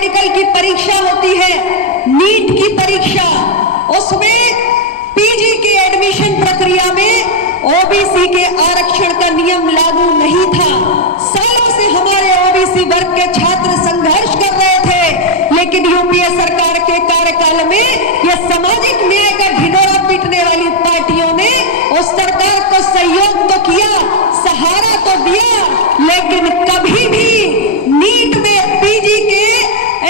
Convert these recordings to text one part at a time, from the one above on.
Medical की परीक्षा होती है, नीट की परीक्षा, उसमें पीजी के एडमिशन प्रक्रिया में ओबीसी के आरक्षण का नियम लागू नहीं था। सालों से हमारे ओबीसी वर्ग के छात्र संघर्ष कर रहे थे, लेकिन यूपीए सरकार के कार्यकाल में यह सामाजिक न्याय का ढिंढोरा पीटने वाली पार्टियों ने उस सरकार को सहयोग तो किया, सहारा तो दिया, लेकिन कभी भी नीट में पीजी के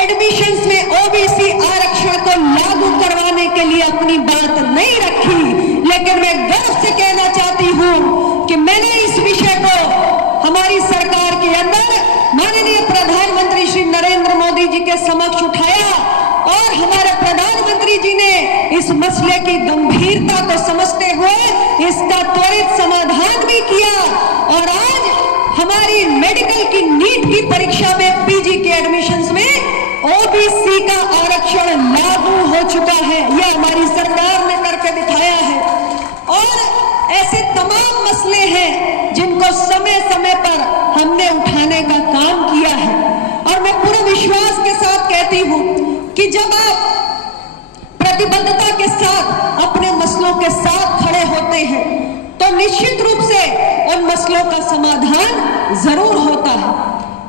एडमिशंस में ओबीसी आरक्षण को लागू करवाने के लिए अपनी बात नहीं रखी। लेकिन मैं गर्व से कहना चाहती हूं कि मैंने इस विषय को हमारी सरकार के अंदर माननीय प्रधानमंत्री श्री नरेंद्र मोदी जी के समक्ष उठाया और हमारे प्रधानमंत्री जी ने इस मसले की गंभीरता को समझते हुए इसका त्वरित समाधान भी किया और आज हमारी मेडिकल की नीट की परीक्षा में पीजी के एडमिशंस में ओबीसी का आरक्षण लागू हो चुका है। यह हमारी सरकार ने करके दिखाया है और ऐसे तमाम मसले हैं जिनको समय समय पर हमने उठाने का काम किया है और मैं पूरे विश्वास के साथ कहती हूं कि जब आप प्रतिबद्धता के साथ अपने मसलों के साथ खड़े होते हैं तो निश्चित रूप से उन मसलों का समाधान जरूर होता है।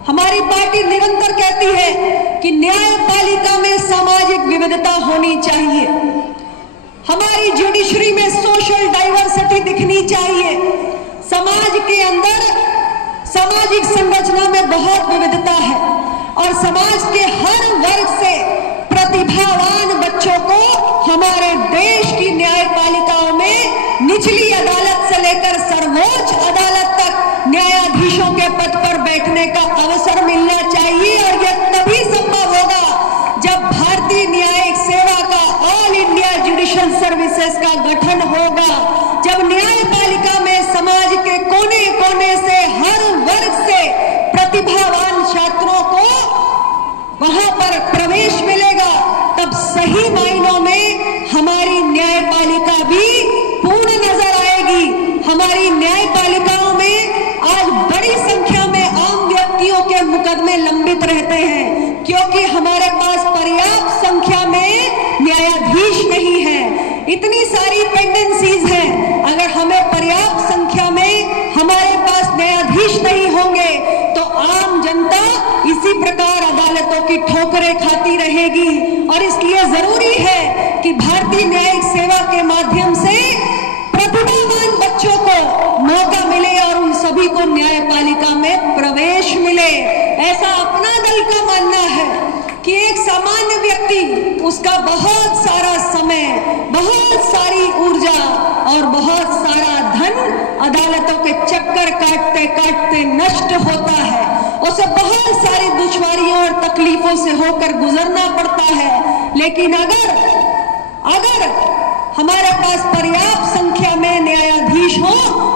हमारी पार्टी निरंतर कहती है कि न्यायपालिका में सामाजिक विविधता होनी चाहिए, हमारी जुडिशरी में सोशल डाइवर्सिटी दिखनी चाहिए, समाज के अंदर सामाजिक संरचना में बहुत विविधता है और समाज के हर वर्ग से प्रतिभावान बच्चों को हमारे देश की न्यायपालिकाओं में निचली अदालत से लेकर सर्वोच्च अदालत तक न्यायाधीशों के पद पर बैठने का अवसर मिलना चाहिए और यह तभी संभव होगा जब भारतीय न्यायिक सेवा का ऑल इंडिया जुडिशियल सर्विसेज का गठन होगा, जब न्यायपालिका में समाज के कोने कोने से हर वर्ग से प्रतिभावान छात्रों को वहां पर प्रवेश मिलेगा, तब सही मायनों में हमारी न्यायपालिका भी पूर्ण नजर आएगी। हमारी न्यायपालिकाओं में आज बड़ी संख्या में आम व्यक्तियों के मुकदमे लंबित रहते हैं क्योंकि हमारे पास पर्याप्त संख्या में न्यायाधीश नहीं है। इतनी सारी पेंडेंसीज हैं, अगर हमें पर्याप्त संख्या में हमारे पास न्यायाधीश नहीं होंगे तो आम जनता इसी प्रकार अदालतों की ठोकरें खाती रहेगी और इसलिए जरूरी है कि भारतीय न्यायिक सेवा के माध्यम से प्रतिभावान बच्चों को मौका मिले और उन सभी को न्यायपालिका में प्रवेश मिले। ऐसा अपना दल का मानना है कि एक सामान्य व्यक्ति, उसका बहुत सारा समय, बहुत सारी ऊर्जा और बहुत सारा धन अदालतों के चक्कर काटते काटते नष्ट होता है, उसे बहुत सारी दुश्वारियों और तकलीफों से होकर गुजरना पड़ता है। लेकिन अगर हमारे पास पर्याप्त संख्या में न्यायाधीश हो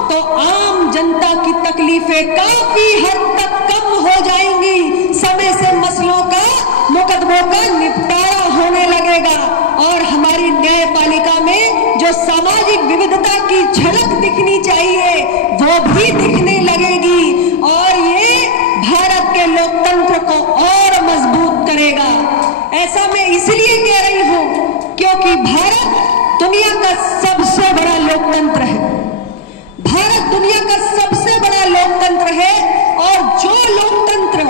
तो आम जनता की तकलीफें काफी हद तक कम हो जाएंगी, समय से मसलों का, मुकदमों का निपटारा होने लगेगा और हमारी न्यायपालिका में जो सामाजिक विविधता की झलक दिखनी चाहिए वो भी दिखने लगेगी और ये भारत के लोकतंत्र को और मजबूत करेगा। ऐसा मैं इसलिए कह रही हूं क्योंकि भारत दुनिया का सबसे बड़ा लोकतंत्र है। भारत दुनिया का सबसे बड़ा लोकतंत्र है और जो लोकतंत्र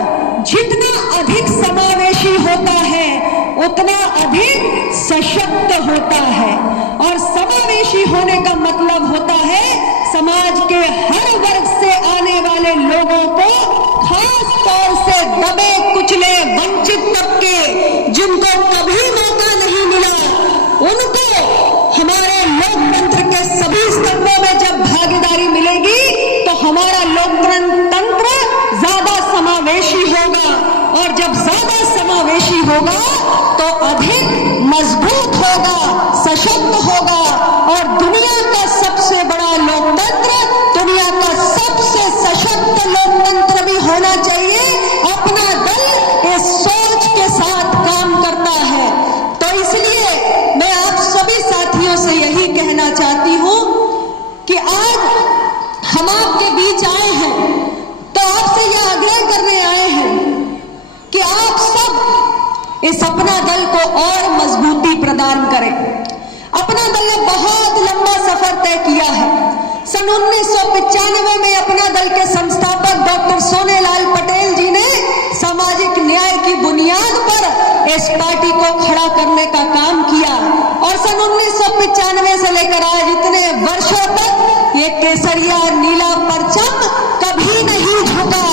जितना अधिक समावेशी होता है उतना अधिक सशक्त होता है और समावेशी होने का मतलब होता है समाज के हर वर्ग से आने वाले लोगों को, खास तौर से दबे कुचले वंचित तबके जिनको कभी मौका नहीं मिला, उनको हमारे लोकतंत्र के सभी स्तंभों में जब भागीदारी मिलेगी तो हमारा लोकतंत्र ज्यादा समावेशी होगा और जब ज्यादा समावेशी होगा तो अधिक मजबूत होगा, सशक्त होगा और दुनिया का सबसे बड़ा लोकतंत्र, दुनिया का सबसे सशक्त लोकतंत्र भी होना चाहिए। अपना दल इस सोच के साथ काम करता है। तो इसलिए मैं आप सभी साथियों से यही कहना चाहती हूं कि आज हम आपके बीच आए हैं तो आपसे यह आग्रह करने आए हैं कि आप सब इस अपना दल को और मजबूती प्रदान करें। अपना दल ने बहुत लंबा सफर तय किया है। सन 1995 में अपना दल के संस्थापक डॉक्टर सोनेलाल पटेल जी ने सामाजिक न्याय की बुनियाद पर इस पार्टी को खड़ा करने का काम किया और सन 1995 से लेकर आज इतने वर्षों तक ये केसरिया नीला परचम कभी नहीं झुका।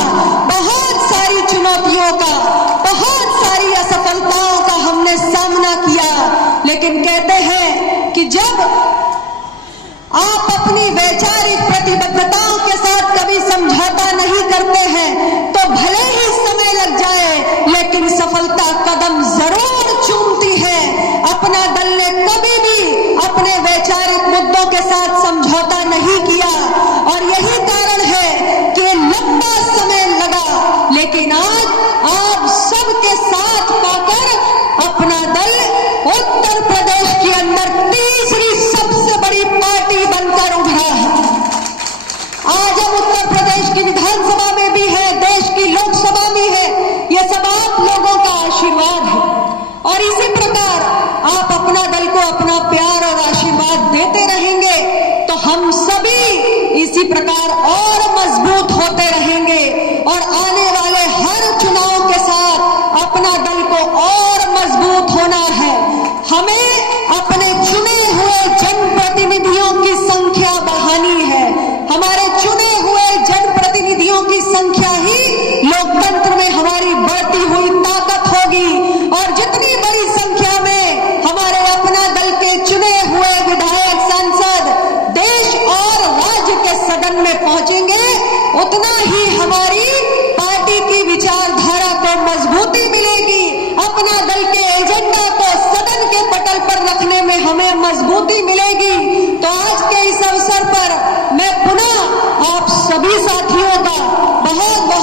बहुत सारी चुनौतियों का, बहुत सारी असफलताओं का हमने सामना किया, लेकिन कहते हैं कि जब आप अपनी वैचारिक प्रतिबद्धताओं के साथ कभी समझौता नहीं करते हैं तो भले ही समय लग जाए, लेकिन सफलता कदम जरूर चूमती है। अपना दल ने कभी भी अपने वैचारिक मुद्दों के साथ समझौता नहीं किया और यही कारण है कि लंबा समय लगा, लेकिन आज आप सबके साथ पाकर अपना दल उत्तर प्रदेश के अंदर तीसरी सबसे बड़ी पार्टी बनकर उभरा है। आज हम उत्तर प्रदेश की विधानसभा में भी है, देश की लोकसभा में है, ये सब आप लोगों का आशीर्वाद है और इसी प्रकार आप अपना दल को अपना प्यार और आशीर्वाद देते रहेंगे तो हम सभी इसी प्रकार और मजबूत होते रहेंगे और आने वाले हर चुनाव के साथ अपना दल को और मजबूत होना है। हमें अपने चुने हुए जनप्रतिनिधियों की संख्या बढ़ानी है। हमारे चुने हुए जनप्रतिनिधियों की संख्या ही लोकतंत्र में हमारी बढ़ती हुई ताकत होगी और जितनी बड़ी संख्या में हमारे अपना दल के चुने हुए विधायक सांसद देश और राज्य के सदन में पहुंचेंगे, उतना ही हमारी पार्टी की विचारधारा को मजबूती मिलेगी। अपना दल के एजेंडा को सदन के पटल पर रखने में हमें मजबूती मिलेगी। तो आज के इस अवसर पर मैं पुनः आप सभी साथियों